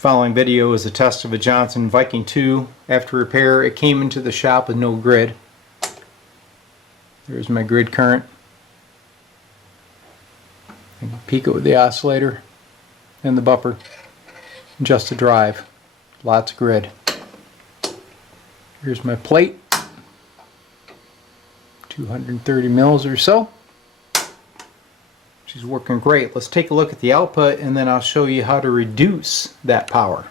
Following video is a test of a Johnson Viking II. After repair, it came into the shop with no grid. There's my grid current. I can peek it with the oscillator and the buffer. Just a drive. Lots of grid. Here's my plate. 230 mils or so. She's working great. Let's take a look at the output and then I'll show you how to reduce that power.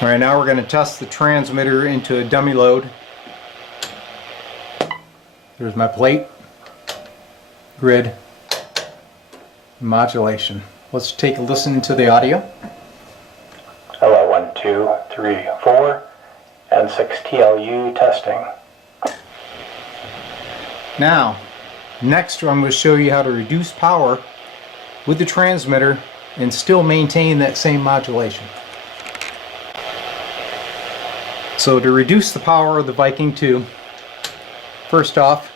Alright, now we're going to test the transmitter into a dummy load. There's my plate, grid, modulation. Let's take a listen to the audio. Hello, 1, 2, 3, 4, and 6 TLU testing. Now, next I'm going to show you how to reduce power with the transmitter and still maintain that same modulation. So to reduce the power of the Viking II, first off,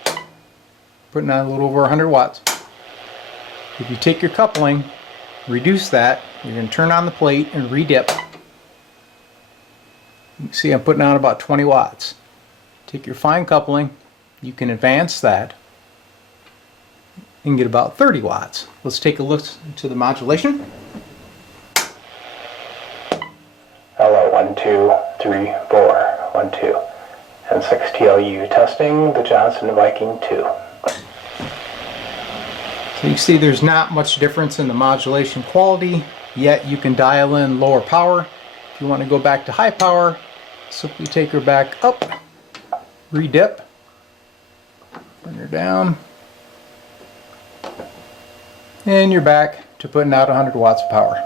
putting on a little over 100 watts. If you take your coupling, reduce that, you're going to turn on the plate and redip. You can see I'm putting on about 20 watts. Take your fine coupling, you can advance that and get about 30 watts. Let's take a look to the modulation. Hello, 1, 2, 3, 4, 1, 2, and 6 TLU testing the Johnson Viking II. So you see there's not much difference in the modulation quality, yet you can dial in lower power. If you want to go back to high power, simply take her back up, redip, bring her down, and you're back to putting out 100 watts of power.